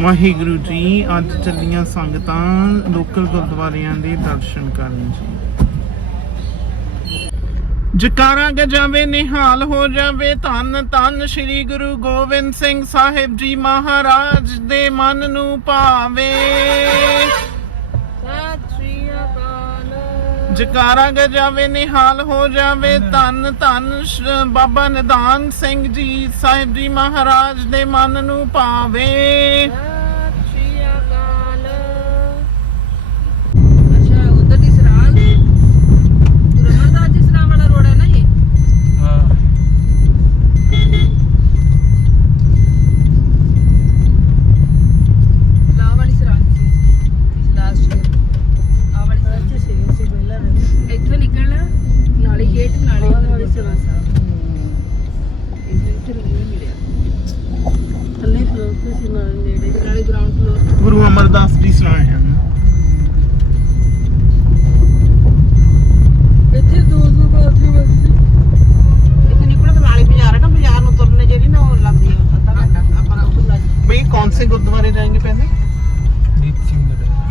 ਵਾਹਿਗੁਰੂ ਜੀ, ਅੱਜ ਚੱਲੀਆਂ ਸੰਗਤਾਂ ਲੋਕਲ ਗੁਰਦੁਆਰਿਆਂ ਦੇ ਦਰਸ਼ਨ ਕਰਨ ਜੀ। ਜਕਾਰਾ ਗਜਾਵੇ, ਨਿਹਾਲ ਹੋ ਜਾਵੇ, ਧੰਨ ਧੰਨ ਸ੍ਰੀ ਗੁਰੂ ਗੋਬਿੰਦ ਸਿੰਘ ਸਾਹਿਬ ਜੀ ਮਹਾਰਾਜ ਦੇ ਮਨ ਨੂੰ ਭਾਵੇ। ਅਕਾਲ ਜਕਾਰਾ ਗਜਾਵੇ ਨਿਹਾਲ ਹੋ ਜਾਵੇ ਧੰਨ ਧੰਨ ਬਾਬਾ ਨਿਧਾਨ ਸਿੰਘ ਜੀ ਸਾਹਿਬ ਜੀ ਮਹਾਰਾਜ ਦੇ ਮਨ ਨੂੰ ਭਾਵੇ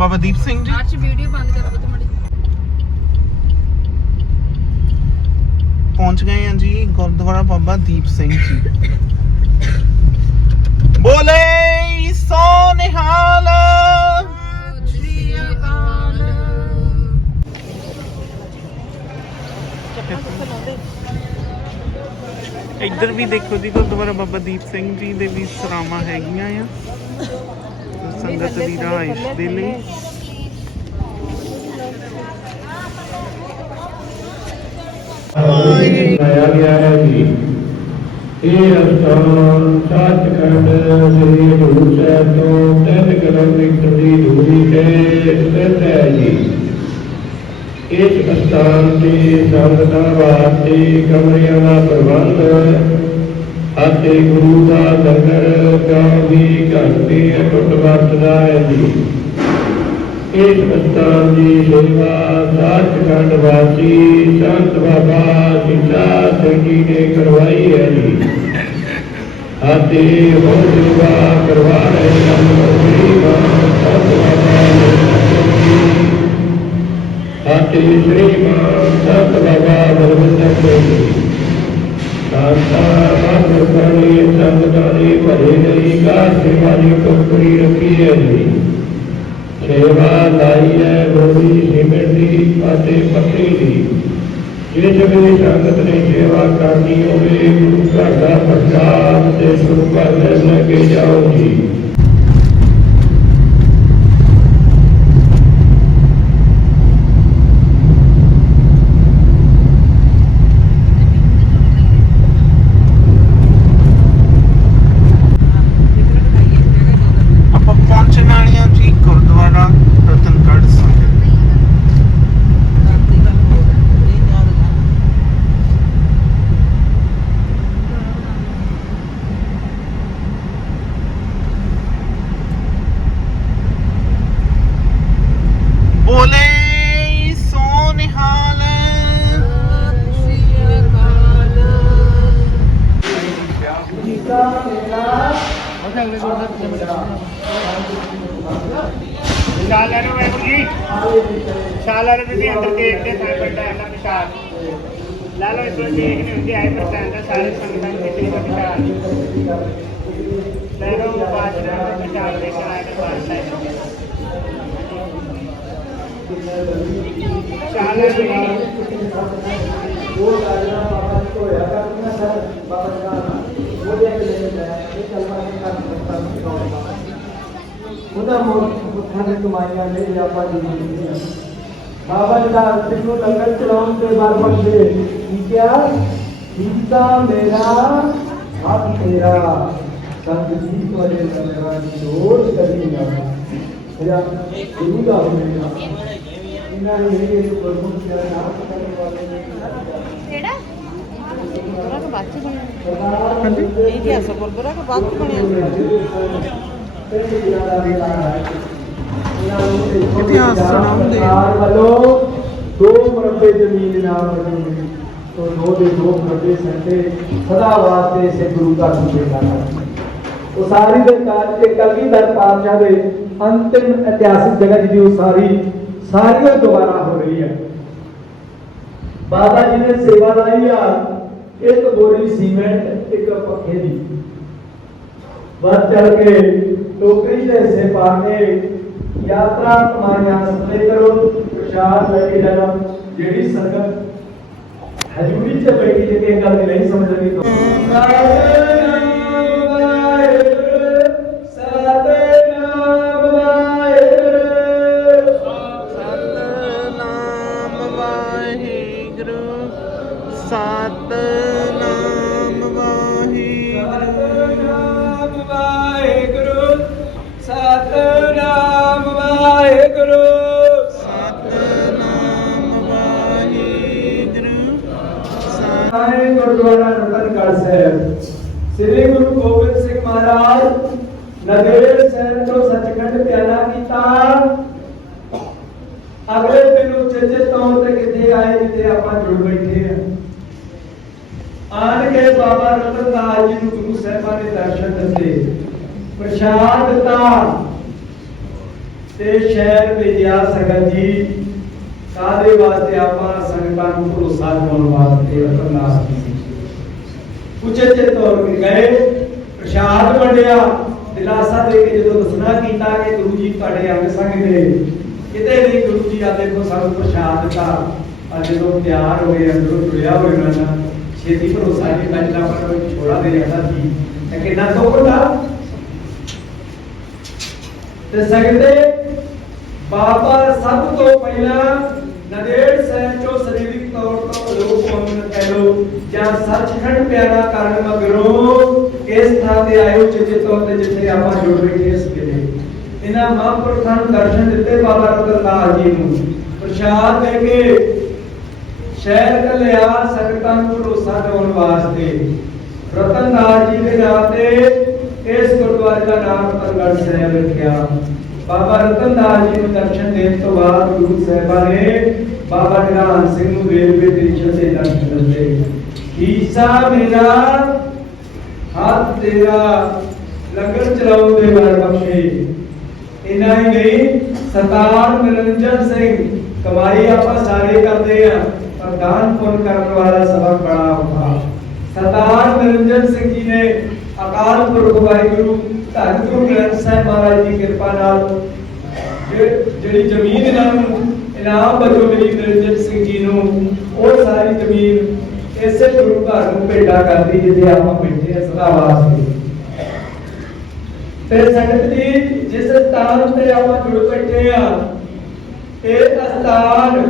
बाबा दीप सिंह जी। आज वीडियो बंद कर दो थोड़ी तो पहुँच गए हैं जी गुरुद्वारा बाबा दीप सिंह जी। बोले सो निहाल इधर भी देखो जी गुरुद्वारा बाबा दीप सिंह जी दे भी सरावं है ਸੰਗਤ ਦੀ ਰਹਾਇਸ਼ ਦੇ ਲਈ। ਬਣਾਇਆ ਗਿਆ ਹੈ ਜੀ। ਇਹ ਅਸਥਾਨ ਸੱਚਖੰਡ ਸ੍ਰੀ ਹਜ਼ੂਰ ਸਾਹਿਬ ਤੋਂ 3 ਕਿਲੋਮੀਟਰ ਦੀ ਦੂਰੀ ਤੇ ਸਥਿਤ ਹੈ ਜੀ। ਇਸ ਅਸਥਾਨ ਤੇ ਸੰਗਤਾਂ ਵਾਸਤੇ ਕਮਰਿਆਂ ਦਾ ਪ੍ਰਬੰਧ ਅਤੇ ਗੁਰੂ ਦਾ ਲੰਗਰ ਚੌਵੀ ਘੰਟੇ ਟੁੱਟ ਵਰਤਦਾ ਹੈ ਜੀ ਇਸ ਅਸਥਾਨ ਦੀ ਸੇਵਾ ਸੱਚਖੰਡ ਵਾਸੀ ਸੰਤ ਬਾਬਾ ਸਿੱਧਾ ਸਿੰਘ ਜੀ ਨੇ ਕਰਵਾਈ ਹੈ ਜੀ। ਅਤੇ ਹੋਰ ਸੇਵਾ ਕਰਵਾ ਰਹੇ ਹਨ, ਸ੍ਰੀ ਸੰਤ ਬਾਬਾ ਅਤੇ ਸ੍ਰੀ ਸੰਤ ਬਾਬਾ ਬਲਵਿੰਦਰ ਸਿੰਘ ਜੀ ਸੰਤਾਂ ਸੰਗਤਾਂ ਦੀ ਭਲੇ ਲਈ ਕਾ ਸੇਵਾ ਦੀ ਟੋਕਰੀ ਰੱਖੀ ਹੈ ਜੀ ਸੇਵਾ ਲਾਈ ਹੈ ਗੋਲੀ ਸਿਮਰ ਦੀ ਅਤੇ ਪੱਤੀ ਦੀ ਜਿਸ ਵੀ ਸੰਗਤ ਨੇ ਸੇਵਾ ਕਰਨੀ ਹੋਵੇ, ਗੁਰੂ ਘਰ ਦਾ ਪ੍ਰਸਾਦ ਤੇ ਗੁਰੂ ਲੈ ਕੇ ਜਾਓ ਜੀ ਆਪਾਂ ਪਹੁੰਚਣ ਵਾਲੀਆਂ ਜੀ ਗੁਰਦੁਆਰਾ ਰਤਨਗੜ੍ਹ ਸਾਹਿਬ ਬੋਲੇ ਸੋ ਨਿਹਾਲ ਸ਼੍ਰੀ ਅਕਾਲ ਵਿਸ਼ਾਲ ਲੈ ਲਓ ਵਾਹਿਗੁਰੂ ਜੀ। ਵਿਸ਼ਾਲ ਲੈ ਲਓ ਤੁਸੀਂ ਅੰਦਰ ਗੇਟ ਦੇ ਸਾਈਡ ਬੈਠਾ ਹੈ ਵਿਸ਼ਾਲ ਲੈ ਲਓ ਇਸ ਵੇਲੇ ਦੇਖ ਨਹੀਂ ਹੁੰਦੀ ਆਈ ਪ੍ਰਸੰਨ ਦਾ ਸਾਰੇ ਸੰਗਤਾਂ ਨੂੰ ਕਿਤੇ ਦਾ ਵਿਸ਼ਾਲ ਲੈ ਲਓ ਬਾਜਰਾ ਦਾ ਵਿਸ਼ਾਲ ਦੇ ਕਰਾਏ ਦੇ ਬਾਅਦ ਸਾਈਡ ਵਿਸ਼ਾਲ ਲੈ ਲਓ। ਜੀ। ਉਹਦਾ ਮੁੱਖਾਂ ਦੇ ਕਮਾਈਆਂ ਲਈ ਆਪਾਂ ਜੀ ਬਾਬਾ ਜੀ ਦਾ ਸਿੱਖ ਨੂੰ ਲੰਗਰ ਚਲਾਉਣ ਤੇ ਬਾਰ ਬਖਸ਼ੇ ਕੀ ਕਿਹਾ ਜੀਤਾ ਮੇਰਾ ਹੱਥ ਤੇਰਾ ਸੰਗ ਜੀ ਤੁਹਾਡੇ ਲੰਗਰਾਂ ਦੀ ਲੋੜ ਕਰੀ ਨਾ ਜਾਂ ਗੁਰੂ ਦਾ ਹੋਵੇਗਾ ਇਹਨਾਂ ਨੇ ਇਹ ਗੁਰਮੁਖ ਗੁਰਦੁਆਰਾ ਕੇ ਬਾਅਦ ਚ ਬਣਿਆ ਇਹ ਕੀ ਅਸਲ ਗੁਰਦੁਆਰਾ ਬਾਅਦ ਚ ਬਣਿਆ? ਇਤਿਹਾਸ ਸੁਣਾਉਂਦੇ ਆ। ਸਰਕਾਰ ਵੱਲੋਂ ਦੋ ਮਰਬੇ ਜ਼ਮੀਨ ਵਜੋਂ ਮਿਲੀ ਤੋਂ ਦੋ ਦੇ ਦੋ ਮਰਬੇ ਸੰਤੇ ਸਦਾ ਵਾਸਤੇ ਸੇ ਗੁਰੂ ਦਾ ਸੁਪੇਰਾ ਕਰ ਉਸਾਰੀ ਦੇ ਕਾਜ ਤੇ ਕਲਗੀਧਰ ਪਾਤਸ਼ਾਹ ਦੇ ਅੰਤਿਮ ਇਤਿਹਾਸਿਕ ਜਗ੍ਹਾ ਜਿਹਦੀ ਉਸਾਰੀ ਸਾਰੀਆਂ ਦੁਬਾਰਾ ਹੋ ਰਹੀ ਹੈ। ਬਾਬਾ ਜੀ ਨੇ ਸੇਵਾ ਲਾਈ ਆ ਇੱਕ ਬੋਰੀ ਸੀਮੈਂਟ ਇੱਕ ਪੱਖੇ ਦੀ ਵੱਧ ਚੜ ਕੇ ਟੋਕਰੀ ਦੇ ਹਿੱਸੇ ਪਾ ਕੇ ਯਾਤਰਾ ਕਮਾਈਆਂ ਸਫਲੇ ਕਰੋ ਪ੍ਰਸ਼ਾਦ ਲੈ ਕੇ ਜਾਣਾ ਜਿਹੜੀ ਸੰਗਤ ਹਜੂਰੀ ਚ ਬੈਠੀ ਜੇ ਕਿ ਗੱਲ ਉਚੇਚੇ ਤੌਰ ਕਿੱਥੇ ਆਏ ਜਿੱਥੇ ਆਪਾਂ ਜੁੜ ਬੈਠੇ ਆ? ਆਣ ਕੇ ਬਾਬਾ ਰਤਨਦਾਸ ਜੀ ਨੂੰ ਗੁਰੂ ਸਾਹਿਬਾਨ ਨੇ ਦਰਸ਼ਨ ਦਿੱਤੇ। ਪ੍ਰਸ਼ਾਦ ਦਿੱਤਾ। ਤੇ ਸ਼ਹਿਰ ਭੇਜਿਆ ਸੰਗਤ ਜੀ। ਕਾਦੇ ਵਾਸਤੇ ਆਪਾਂ ਸੰਗਤਾਂ ਨੂੰ ਭਰੋਸਾ ਦਿਵਾਉਣ ਵਾਸਤੇ ਅਰਦਾਸ ਕੀਤੀ ਉਚੇਚੇ ਤੌਰ ਤੇ ਗਏ। ਪ੍ਰਸ਼ਾਦ ਵੰਡਿਆ। ਦਿਲਾਸਾ ਦੇ ਕੇ ਜਦੋਂ ਦੱਸਣਾ ਕੀਤਾ ਕਿ ਗੁਰੂ ਜੀ ਤੁਹਾਡੇ ਅੰਗ ਸੰਗ ਨੇ ਕਿਤੇ ਨਹੀਂ ਗੁਰੂ ਜੀ ਆ, ਦੇਖੋ ਸਾਨੂੰ ਪ੍ਰਸ਼ਾਦ ਦਿੱਤਾ। ਆ ਜਦੋਂ ਤਿਆਰ ਹੋਏ, ਅੰਦਰੋਂ ਟੁਰਿਆ ਹੋਏ ਨਾ, ਛੇਤੀ ਭਰੋਸਾ ਨਹੀਂ ਬਚਦਾ ਪਰ ਉਹ ਛੋੜਾ ਦੇ ਜਾਂਦਾ ਸੀ। ਤੇ ਕਿੰਨਾ ਦੁੱਖ ਹੁੰਦਾ। ਤੇ ਸੰਗਤੇ, ਬਾਬਾ ਸਭ ਤੋਂ ਪਹਿਲਾਂ ਨਦੇੜ ਸਾਹਿਬ ਚੋਂ ਸਰੀਰਕ ਤੌਰ ਤੋਂ ਲੋਕ ਮੰਗਣ ਕਹਿ ਜਾਂ ਸੱਚਖੰਡ ਪਿਆਰਾ ਕਰਨ ਮਗਰੋਂ ਇਸ ਥਾਂ ਤੇ ਆਇਓ, ਜਿੱਥੇ ਤੌਰ ਤੇ ਜਿੱਥੇ ਆਪਾਂ ਜੁੜ ਬੈਠੇ ਇਸ ਇਹਨਾਂ ਮਹਾਂਪੁਰਖਾਂ ਨੂੰ ਦਰਸ਼ਨ ਦਿੱਤੇ ਬਾਬਾ ਰਤਨਲਾਲ ਜੀ ਨੂੰ। ਪ੍ਰਸ਼ਾਦ ਦੇ ਕੇ ਸ਼ਹਿਰ ਕੱਲਿਆ ਸੰਗਤਾਂ ਨੂੰ ਭਰੋਸਾ ਦਿਵਾਉਣ ਵਾਸਤੇ। ਰਤਨਲਾਲ ਜੀ ਦੇ ਨਾਂ ਤੇ ਇਸ ਗੁਰਦੁਆਰੇ ਦਾ ਨਾਮ ਰਤਨਗੜ੍ਹ ਸਾਹਿਬ ਰੱਖਿਆ। ਬਾਬਾ ਰਤਨਦਾਸ ਜੀ ਨੂੰ ਦਰਸ਼ਨ ਦੇਣ ਤੋਂ ਬਾਅਦ ਗੁਰੂ ਸਾਹਿਬਾਨ ਨੇ ਬਾਬਾ ਨਿਹਾਲ ਸਿੰਘ ਨੂੰ ਰੇਲਵੇ ਸਟੇਸ਼ਨ ਤੇ ਦਰਸ਼ਨ ਦਿੱਤੇ। ਈਸਾ ਮੇਰਾ, ਹੱਥ ਤੇਰਾ, ਲੰਗਰ ਚਲਾਉਣ ਦੇ ਵਾਰ ਬਖਸ਼ੇ। ਇਨਾ ਹੀ ਨਹੀਂ ਸਰਦਾਰ ਸਿੰਘ, ਕਮਾਈ ਆਪਾਂ ਸਾਰੇ ਕਰਦੇ ਆ ਪਰ ਦਾਨ ਪੁੰਨ ਕਰਨ ਵਾਲਾ ਸਬਕ ਬੜਾ ਔਖਾ। ਸਰਦਾਰ ਨਿਰੰਜਨ ਸਿੰਘ ਜੀ ਨੇ ਅਕਾਲ ਪੁਰਖ ਵਾਹਿਗੁਰੂ, ਧੰਨ ਗੁਰੂ ਗ੍ਰੰਥ ਸਾਹਿਬ ਮਹਾਰਾਜ ਦੀ ਕਿਰਪਾ ਨਾਲ ਜਿਹੜੀ ਜ਼ਮੀਨ ਇਹਨਾਂ ਨੂੰ, ਇਨਾਮ ਵਜੋਂ ਮਿਲੀ ਨਿਰੰਜਨ ਸਿੰਘ ਜੀ ਨੂੰ, ਉਹ ਸਾਰੀ ਜ਼ਮੀਨ ਇਸੇ ਗੁਰੂ ਘਰ ਨੂੰ ਭੇਟਾ ਕਰਦੀ ਜਿੱਥੇ ਆਪਾਂ ਬੈਠੇ ਆ ਸਦਾ ਵਾਸਤੇ। ਤੇ ਸੰਗਤ ਜੀ, ਜਿਸ ਸਥਾਨ ਤੇ ਆਪਾਂ ਜੁੜ ਬੈਠੇ ਆ, ਇਹ ਸਥਾਨ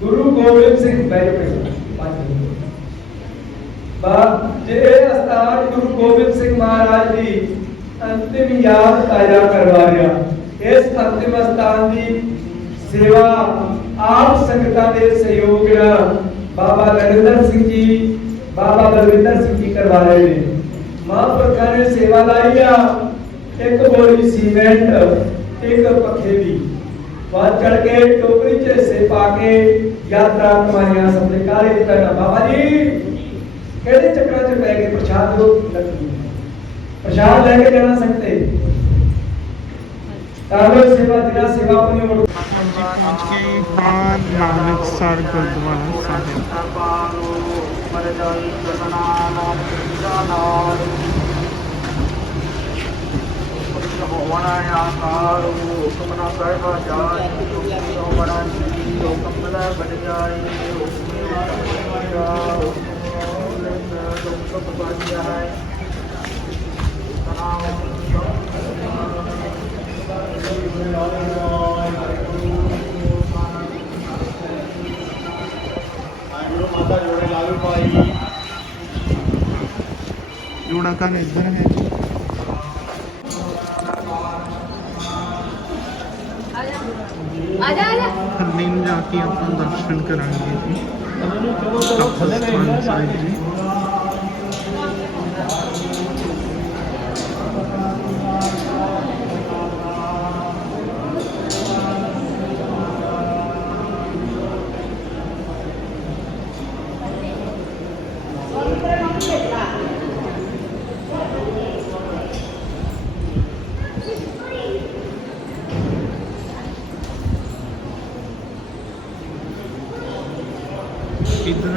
ਗੁਰੂ ਗੋਬਿੰਦ ਸਿੰਘ ਬੈਠ ਬਾ, ਜੇ ਇਹ ਸਥਾਨ ਗੁਰੂ ਗੋਬਿੰਦ ਸਿੰਘ ਮਹਾਰਾਜ ਦੀ ਅੰਤਿਮ ਯਾਦ ਤਾਜ਼ਾ ਕਰਵਾ ਰਿਹਾ, ਇਸ ਅੰਤਿਮ ਸਥਾਨ ਦੀ ਸੇਵਾ ਆਪ ਸੰਗਤਾਂ ਦੇ ਸਹਿਯੋਗ ਨਾਲ ਬਾਬਾ ਲਖਿੰਦਰ ਸਿੰਘ ਜੀ, ਬਾਬਾ ਬਲਵਿੰਦਰ ਸਿੰਘ ਜੀ ਕਰਵਾ ਰਹੇ ਨੇ। ਮਹਾਂਪੁਰਖਾਂ ਨੇ ਸੇਵਾ ਲਾਈ ਆ। ਇੱਕ ਬੋਰੀ ਸੀਮੈਂਟ ਇੱਕ ਪੱਖੇ ਦੀ ਬਾਅਦ ਚੜ ਕੇ ਟੋਕਰੀ ਚ ਹਿੱਸੇ ਪਾ ਕੇ ਯਾਤਰਾ ਕਮਾਈਆਂ ਸਭੇ ਕਾਲੇ ਕਰਨਾ ਬਾਬਾ ਜੀ ਕਿਹੜੇ ਚੱਕਰਾਂ ਚ ਪੈ ਗਏ ਪ੍ਰਸ਼ਾਦ ਦੋ ਪ੍ਰਸ਼ਾਦ ਲੈ ਕੇ ਜਾਣਾ ਸਕਤੇ ਕਾਲੋ ਸੇਵਾ ਜਿਹੜਾ ਸੇਵਾ ਆਪਣੀ ਮੁੜ ਹਾਂਜੀ ਪਹੁੰਚ ਗਏ ਹਾਂ ਨਾਨਕਸਰ ਗੁਰਦੁਆਰਾ ਸਾਹਿਬ ਜੋੜਾ ਕੰਨ ਇੱਧਰ ਹੈ? ਆ ਜਾ ਥੱਲੇ ਆਪਾਂ ਦਰਸ਼ਨ ਕਰਾਂਗੇ ਜੀ? ਸਤਿਸੰਗ ਸਾਹਿਬ ਜੀ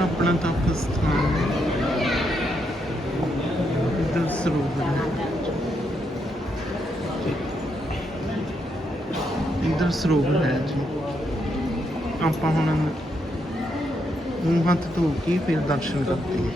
ਆਪਣਾ ਤਪ ਸਥਾਨ ਹੈ ਇੱਧਰ ਸਰੋਵਰ ਹੈ ਇੱਧਰ ਸਰੋਵਰ ਹੈ ਜੀ। ਆਪਾਂ ਹੁਣ ਮੂੰਹ ਹੱਥ ਧੋ ਕੇ ਫਿਰ ਦਰਸ਼ਨ ਕਰਦੇ ਹਾਂ।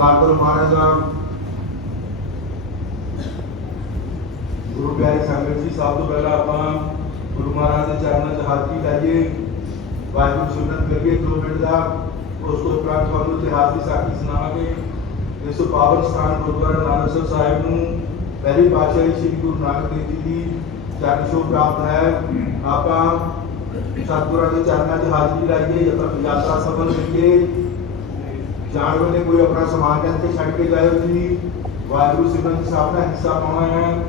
ਸਤਿਕਾਰ ਕਰੋ ਮਹਾਰਾਜ ਦਾ ਗੁਰੂ ਪਿਆਰੀ ਸੰਗਤ ਜੀ ਸਭ ਤੋਂ ਪਹਿਲਾਂ ਆਪਾਂ ਗੁਰੂ ਮਹਾਰਾਜ ਦੇ ਚਰਨਾਂ 'ਚ ਹਾਜ਼ਰੀ ਲਾਈਏ ਵਾਹਿਗੁਰੂ ਸੁਨਤ ਕਰੀਏ ਦੋ ਮਿੰਟ ਦਾ ਉਸ ਤੋਂ ਉਪਰੰਤ ਤੁਹਾਨੂੰ ਇਤਿਹਾਸ ਦੀ ਸਾਖੀ ਸੁਣਾਵਾਂਗੇ ਇਸ ਪਾਵਨ ਸਥਾਨ ਗੁਰਦੁਆਰਾ ਨਾਨਕਸਰ ਸਾਹਿਬ ਨੂੰ ਪਹਿਲੀ ਪਾਤਸ਼ਾਹੀ ਸ੍ਰੀ ਗੁਰੂ ਨਾਨਕ ਦੇਵ ਜੀ ਦੀ ਚਰਨ ਛੋਹ ਪ੍ਰਾਪਤ ਹੈ ਆਪਾਂ ਸਤਿਗੁਰਾਂ ਜਾਣ ਵੇਲੇ ਕੋਈ ਆਪਣਾ ਸਮਾਨ ਕਹਿੰਦੇ ਛੱਡ ਕੇ ਜਾਇਓ ਜੀ ਵਾਹਿਗੁਰੂ ਸਿਮਰਨ ਸਾਹਿਬ ਦਾ ਹਿੱਸਾ ਪਾਉਣਾ ਹੈ।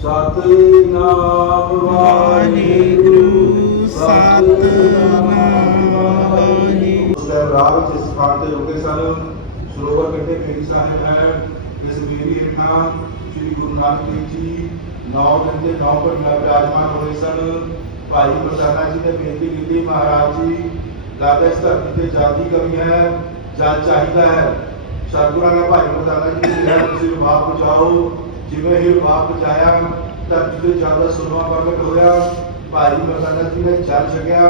ਸਤਨਾਮ ਵਾਹਿਗੁਰੂ ਸਤਨਾਮ ਵਾਹਿਗੁਰੂ। ਉਸ ਰਾਹ ਵਿੱਚ ਸਥਾਨ ਤੇ ਰੁਕੇ ਸਨ। ਸਰੋਵਰ ਕੰਢੇ ਫੇਰੀ ਸਾਹਿਬ ਹੈ ਇਸ ਬੇਰੀ ਹੇਠਾਂ ਸ੍ਰੀ ਗੁਰੂ ਨਾਨਕ ਦੇਵ ਜੀ ਨੌ ਘੰਟੇ, ਨੌ ਪਰ ਵਿਰਾਜਮਾਨ ਹੋਏ ਸਨ। ਭਾਈ ਮਰਦਾਨਾ ਜੀ ਨੇ ਬੇਨਤੀ ਕੀਤੀ, ਮਹਾਰਾਜ ਜੀ ਦਾਦਾ ਇਸ ਧਰਤੀ ਤੇ ਜਾਤੀ ਕਵੀ ਹੈ। ਜਲ ਚਾਹੀਦਾ ਹੈ ਸਤਿਗੁਰਾਂ ਨੇ ਭਾਈ ਮਰਦਾਨਾ ਜੀ ਨੂੰ ਕਿਹਾ ਤੁਸੀਂ ਵਿਭਾਗ ਬਚਾਓ ਜਿਵੇਂ ਹੀ ਵਿਭਾਗ ਬਚਾਇਆ ਧਰਤੀ ਤੇ ਜ਼ਿਆਦਾ ਸੁਰਮਾ ਪ੍ਰਗਟ ਹੋਇਆ ਭਾਈ ਮਰਦਾਨਾ ਜੀ ਨੇ ਜਲ ਛਕਿਆ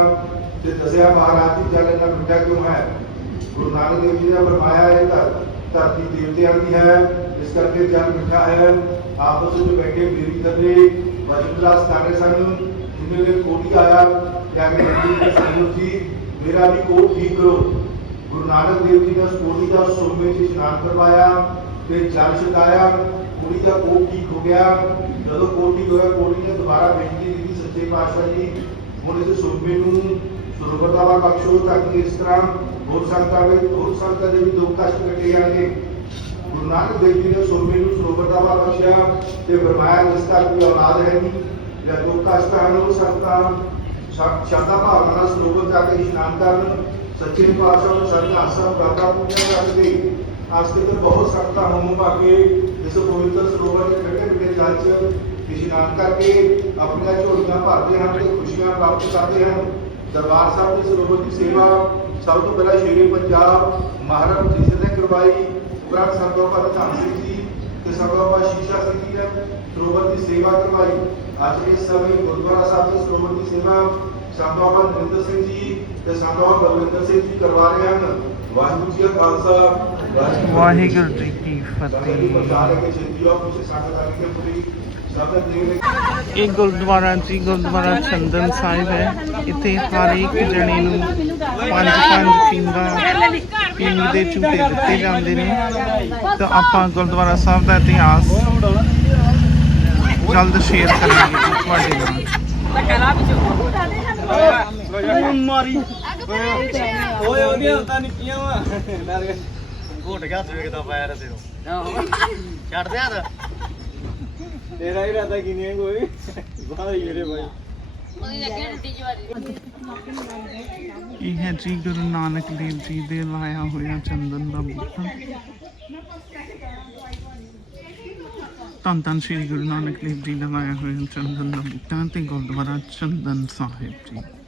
ਤੇ ਦੱਸਿਆ ਮਹਾਰਾਜ ਜੀ ਜਲ ਇੰਨਾ ਮਿੱਠਾ ਕਿਉਂ ਹੈ ਗੁਰੂ ਨਾਨਕ ਦੇਵ ਜੀ ਨੇ ਫਰਮਾਇਆ ਇਹ ਧਰ- ਧਰਤੀ ਦੇਵਤਿਆਂ ਦੀ ਹੈ ਇਸ ਕਰਕੇ ਜਲ ਮਿੱਠਾ ਹੈ ਆਪਸ ਵਿੱਚ ਬੈਠੇ ਬੀਰੀ ਥੱਲੇ ਵਜਨਦਾਸ ਕਰ ਰਹੇ ਸਨ ਜਿੰਨੇ ਦੇ ਕੋਟੀ ਆਇਆ ਕਿ ਅਗੇ ਨਦੀ ਦੇ ਸੰਗਤ ਜੀ ਮੇਰਾ ਵੀ ਕੋਟ ਠੀਕ ਕਰੋ ਗੁਰੂ ਨਾਨਕ ਦੇਵ ਜੀ ਨੇ ਉਸ ਦਾ ਸੋਮੇ 'ਚ ਇਸ਼ਨਾਨ ਕਰਵਾਇਆ ਤੇ ਜਲ ਛਕਾਇਆ, ਕੁੜੀ ਦਾ ਕੋਟ ਠੀਕ ਹੋ ਗਿਆ। ਜਦੋਂ ਕੋਟ ਠੀਕ ਹੋਇਆ ਕੋਟੀ ਨੇ ਦੁਬਾਰਾ ਬੇਨਤੀ ਕੀਤੀ ਸੱਚੇ ਪਾਤਸ਼ਾਹ ਜੀ, ਹੁਣ ਇਸ ਸੋਮੇ ਨੂੰ ਸਰੋਵਰ ਦਾ ਬਖਸ਼ੋ ਤਾਂ ਕਿ ਇਸ ਤਰ੍ਹਾਂ ਹੋਰ ਸੰਗਤਾਂ ਵਿੱਚ, ਹੋਰ ਸੰਗਤਾਂ ਦੇ ਵੀ ਦੁੱਖ ਕਸ਼ਟ ਕੱਟੇ ਜਾਣਗੇ। ਗੁਰੂ ਨਾਨਕ ਦੇਵ ਜੀ ਨੇ ਸੋਮੇ ਨੂੰ ਸਰੋਵਰ ਦਾ ਬਖਸ਼ਿਆ ਤੇ ਫਰਮਾਇਆ, ਜਿਸ ਦਾ ਕੋਈ ਔਲਾਦ ਹੈ ਨਹੀਂ ਜਾਂ ਦੁੱਖ ਕਸ਼ਟ ਹਨ, ਉਹ ਸੰਗਤਾਂ, ਸ਼ਾ- ਸ਼ਰਧਾ ਭਾਵਨਾ ਨਾਲ ਸਰੋਵਰ ਜਾ ਕੇ ਇਸ਼ਨਾਨ ਕਰਨ। ਸੱਚੇ ਪਾਤਸ਼ਾਹ ਨੂੰ ਸਰਦਾ ਆਸਰਾ ਦਾਤਾ ਪੂਜਾ ਕਰਦੇ ਅੱਜ ਤੱਕ ਬਹੁਤ ਸੰਗਤਾਂ ਹੋਮ ਪਾ ਕੇ ਇਸ ਪਵਿੱਤਰ ਸਰੋਵਰ ਦੇ ਠੰਡੇ ਮਿੱਠੇ ਜਲ 'ਚ ਇਸ਼ਨਾਨ ਕਰਕੇ ਆਪਣੀਆਂ ਝੋਲੀਆਂ ਭਰਦੇ ਹਨ ਤੇ ਖੁਸ਼ੀਆਂ ਪ੍ਰਾਪਤ ਕਰਦੇ ਹਨ। ਦਰਬਾਰ ਸਾਹਿਬ ਦੇ ਸਰੋਵਰ ਦੀ ਸੇਵਾ ਸਭ ਤੋਂ ਪਹਿਲਾਂ ਸ਼ੇਰੇ ਪੰਜਾਬ ਮਹਾਰਾਜ ਜੀ ਨੇ ਕਰਵਾਈ ਉਪਰੰਤ ਸੰਗਤ ਬਾਬਾ ਧੰਨ ਸਿੰਘ ਜੀ ਤੇ ਸੰਗਤ ਬਾਬਾ ਸ਼ੀਸ਼ਾ ਸਿੰਘ ਜੀ ਨੇ ਸਰੋਵਰ ਦੀ ਸੇਵਾ ਕਰਵਾਈ। ਅੱਜ ਇਸ ਸਮੇਂ ਗੁਰਦੁਆਰਾ ਸਾਹਿਬ ਦੇ ਸਰੋਵਰ ਦੀ ਸੇਵਾ ਸੰਤ ਬਾਬਾ ਨਰਿੰਦਰ ਸਿੰਘ ਜੀ ਤੇ ਸੰਤ ਬਾਬਾ ਬਲਵਿੰਦਰ ਸਿੰਘ ਜੀ ਕਰਵਾ ਰਹੇ ਹਨ। ਵਾਹਿਗੁਰੂ ਜੀ ਕਾ ਖਾਲਸਾ ਵਾਹਿਗੁਰੂ ਜੀ ਕੀ ਫਤਿਹ। ਇਹ ਗੁਰਦੁਆਰਾ ਜੀ ਗੁਰਦੁਆਰਾ ਚੰਦਨ ਸਾਹਿਬ ਹੈ। ਇੱਥੇ ਹਰ ਇੱਕ ਜਣੇ ਨੂੰ ਪੰਜ ਪੰਜ ਪੀਂਗਾ ਪੀਣੀ ਦੇ ਝੂਟੇ ਦਿੱਤੇ ਜਾਂਦੇ ਨੇ। ਤਾਂ ਆਪਾਂ ਗੁਰਦੁਆਰਾ ਸਾਹਿਬ ਦਾ ਇਤਿਹਾਸ ਜਲਦ ਸ਼ੇਅਰ ਕਰਾਂਗੇ ਜੀ ਤੁਹਾਡੇ ਨਾਲ। ਓਏ ਉਹਦੀਆਂ ਤਾਂ ਨਿੱਕੀਆਂ ਵਾ। ਘੁੱਟ ਗਿਆ ਹੱਥ ਵੇਖਦਾ ਪੈਰ ਤੇਰੋ। ਛੱਡ ਦੇ ਹੱਥ। ਤੇਰਾ ਹੀ ਰਾਤਾ ਕਿੰਨੀਆਂ ਕੋਈ। ਬਾਹਰ ਹੀ ਮੇਰੇ ਭਾਈ। ਇਹ ਹੈ ਜੀ ਗੁਰੂ ਨਾਨਕ ਦੇਵ ਜੀ ਦੇ ਲਾਇਆ ਹੋਇਆ ਚੰਦਨ ਦਾ ਬੂਟਾ? ਧੰਨ ਧੰਨ ਸ਼੍ਰੀ ਗੁਰੂ ਨਾਨਕ ਦੇਵ ਜੀ ਦਾ ਲਾਇਆ ਹੋਇਆ ਚੰਦਨ ਦਾ ਬੂਟਾ ਤੇ ਗੁਰਦੁਆਰਾ ਚੰਦਨ ਸਾਹਿਬ ਜੀ।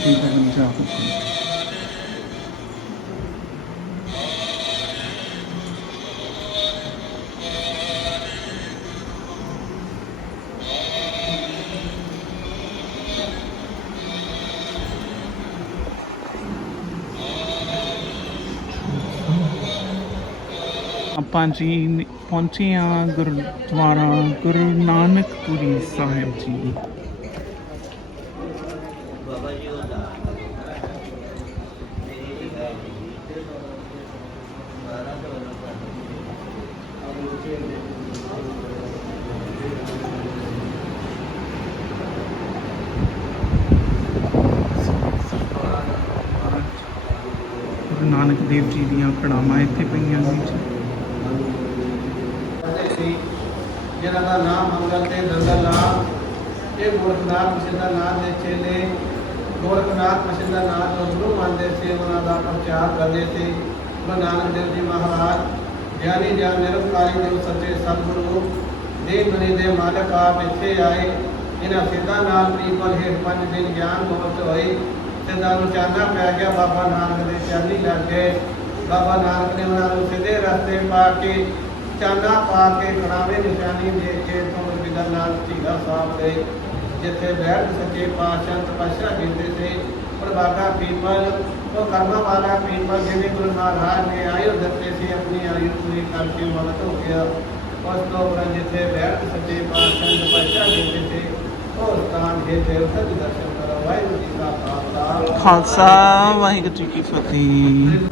ਉੱਤੇ ਗਗਨ ਜਾਪ ਆਪਾਂ ਜੀ ਪਹੁੰਚੇ ਆ ਗੁਰਦੁਆਰਾ ਗੁਰੂ ਨਾਨਕਪੁਰੀ ਸਾਹਿਬ ਜੀ ਗੁਰੂ ਨਾਨਕ ਦੇਵ ਜੀ ਦੀਆਂ ਖੜਾਵਾਂ ਇੱਥੇ ਪਈਆਂ ਸੀ, ਜਿਹਨਾਂ ਦਾ ਨਾਮ ਮੰਗਲ ਤੇ ਦੰਦਲ ਨਾਮ ਇਹ ਗੋਰਖਨਾਥ ਮਸਿੰਦਾ ਨਾਮ ਦੇ ਚੇਲੇ, ਗੋਰਖਨਾਥ ਮਸਿੰਦਾ ਨਾਮ ਨੂੰ ਗੁਰੂ ਮੰਨਦੇ ਸੀ, ਉਹਨਾਂ ਦਾ ਪ੍ਰਚਾਰ ਕਰਦੇ ਸੀ। ਗੁਰੂ ਨਾਨਕ ਦੇਵ ਜੀ ਮਹਾਰਾਜ, ਗਿਆਨੀ ਗਿਆਨ ਨਿਰੰਕਾਰੀ ਦੇਵ ਸੱਚੇ ਸਤਿਗੁਰੂ ਦੇਵ ਮਨੀ ਦੇ ਮਾਲਕ ਆਪ ਇੱਥੇ ਆਏ। ਇਹਨਾਂ ਸਿੱਧਾਂ ਨਾਲ ਪ੍ਰੀਪਲ ਹੇਠ ਪੰਜ ਦਿਨ ਗਿਆਨ ਮੋਹਤ ਹੋਈ ਸਿੱਧਾਂ ਨੂੰ ਚਾਨਣਾ ਪੈ ਗਿਆ ਬਾਬਾ ਨਾਨਕ ਦੇ ਚਰਨੀ ਲੱਗ। ਗਏ ਬਾਬਾ ਨਾਨਕ ਨੇ ਉਹਨਾਂ ਨੂੰ ਸਿੱਧੇ ਰਸਤੇ ਪਾ ਕੇ ਚਾਨਾ ਪਾ ਕੇ ਖੜਾਵੇ ਨਿਸ਼ਾਨੀ ਦੇ ਕੇ ਤੋਂ ਬਿਦਰ ਨਾਲ ਢੀਲਾ ਸਾਹਿਬ ਦੇ, ਜਿੱਥੇ ਬੈਠ ਸੱਚੇ ਪਾਤਸ਼ਾਹ ਤਪੱਸਿਆ ਕਰਦੇ ਸੀ ਪਰ ਬਾਬਾ ਪੀਪਲ, ਉਹ ਕਰਮਾ ਵਾਲਾ ਪੀਪਲ ਜਿਹਨੇ ਗੁਰੂ ਮਹਾਰਾਜ ਨੇ ਆਯੁ ਦਿੱਤੇ ਸੀ, ਆਪਣੀ ਆਯੁ ਪੂਰੀ ਕਰਕੇ ਮਗਤ ਹੋ ਗਿਆ। ਉਸ ਤੋਂ ਉਪਰ ਜਿੱਥੇ ਬੈਠ ਸੱਚੇ ਪਾਤਸ਼ਾਹ ਤਪੱਸਿਆ ਕਰਦੇ ਸੀ, ਉਹ ਸਥਾਨ ਹੈ ਤੇ ਉੱਥੇ ਦਰਸ਼ਨ ਖਾਲਸਾ ਵਾਹਿਗੁਰੂ ਜੀ ਕੀ ਫਤਿਹ।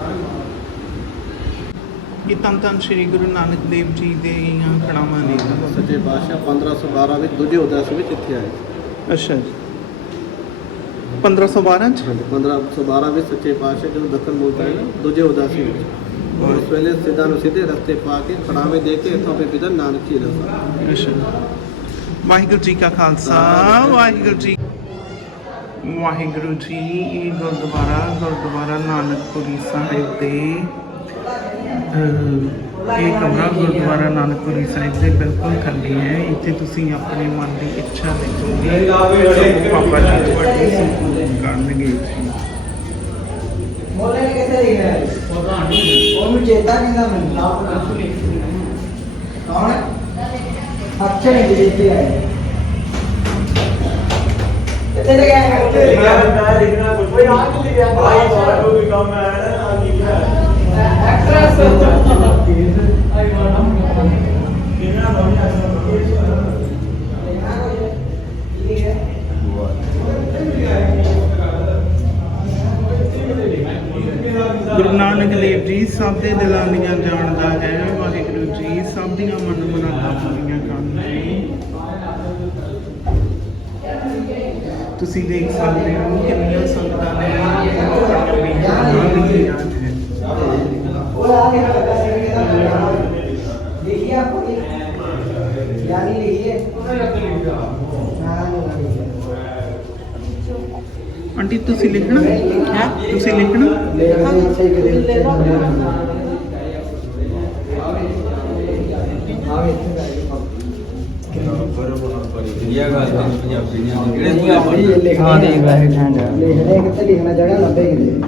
ਇਹ ਤਨ ਤਨ ਸ੍ਰੀ ਗੁਰੂ ਨਾਨਕ ਦੇਵ ਜੀ ਦੇ ਖੜਾਵਾਂ ਨੇ। ਸੱਚੇ ਪਾਤਸ਼ਾਹ 1512 ਵਿੱਚ ਦੂਜੇ ਉਦਾਸ ਵਿੱਚ ਇੱਥੇ ਆਏ। ਅੱਛਾ ਜੀ। 1512 ਚ? 1512 ਵਿੱਚ ਸੱਚੇ ਪਾਤਸ਼ਾਹ ਜਦੋਂ ਦੱਖਣ ਮੁਲਕ ਆਏ ਨਾ ਦੂਜੇ ਉਦਾਸੀ ਵਿੱਚ। ਉਸ ਵੇਲੇ ਸਿੱਧਾਂ ਨੂੰ ਸਿੱਧੇ ਰਸਤੇ ਪਾ ਕੇ ਖੜਾਵੇਂ ਦੇ ਕੇ ਇੱਥੋਂ ਫਿਰ ਪਿਤਾ ਨਾਨਕ ਜੀ ਰਸਾ ਅੱਛਾ ਵਾਹਿਗੁਰੂ ਜੀ ਕਾ ਖਾਲਸਾ ਵਾਹਿਗੁਰੂ ਜੀ ਵਾਹਿਗੁਰੂ ਜੀ ਇਹ ਗੁਰਦੁਆਰਾ ਗੁਰਦੁਆਰਾ ਨਾਨਕਪੁਰੀ ਸਾਹਿਬ ਦੇ ਇਹ ਕਮਰਾ ਗੁਰਦੁਆਰਾ ਨਾਨਕਪੁਰੀ ਸਾਹਿਬ ਦੇ ਬਿਲਕੁਲ ਖਾਲੀ ਹੈ। ਇੱਥੇ ਤੁਸੀਂ ਆਪਣੇ ਮਨ ਦੀ ਇੱਛਾ ਲਿਖੋਗੇ ਪਾਪਾ ਜੀ ਤੁਹਾਡੀ ਸੰਪੂਰਨ ਕਰਨਗੇ। ਜੀ ਮੋਲੇ ਕਿੱਥੇ ਲਿਖਿਆ ਹੈ? ਉਹਨੂੰ ਚੇਤਾ ਨਹੀਂ ਦਾ ਮੈਨੂੰ ਕੌਣ ਅੱਛੇ ਨਹੀਂ ਲਿਖਿਆ ਹੈ ਕਿੱਥੇ ਲਿਖਿਆ ਹੈ ਮੈਂ ਲਿਖਣਾ ਕੁਝ ਕੋਈ ਆ ਨਹੀਂ ਲਿਖਿਆ ਭਾਈ ਤੁਹਾਡਾ ਕੋਈ ਕੰਮ ਹੈ ਨਾ ਆ ਲਿਖਿਆ ਐਕਟਰੈਸ ਆਈ ਵਾਂਟ ਕਿਹਨਾਂ ਬੋਲਿਆ ਲਿਖਿਆ ਗੁਰੂ ਨਾਨਕ ਦੇਵ ਜੀ ਸਭ ਦੇ ਦਿਲਾਂ ਦੀਆਂ ਜਾਣਦਾ ਹੈ ਵਾਹਿਗੁਰੂ ਜੀ, ਸਭ ਦੀਆਂ ਮਨ ਮਨਾਤਾ ਪੂਰੀਆਂ ਕਰਦਾ ਹੈ ਤੁਸੀਂ ਦੇਖ ਸਕਦੇ ਹੋ ਕਿੰਨੀਆਂ ਸੰਗਤਾਂ ਨੇ ਆਪਣੀ ਨਾਮ ਦੀ ਯਾਦ ਹੈ। ਵਧੀਆ ਗੱਲ ਹੈ ਪੰਜਾਬੀ ਦੀਆਂ। ਕਿਹੜੇ ਸਕੂਲੇ ਪੜ੍ਹਦੇ ਲਿਖਦੇ ਹਾਂ ਦੇ। ਵੈਸੇ ਠੰਡ ਲਿਖਦੇ ਕਿਤੇ ਲਿਖਣਾ ਜਗ੍ਹਾ ਲੱਭੇ ਕਿਤੇ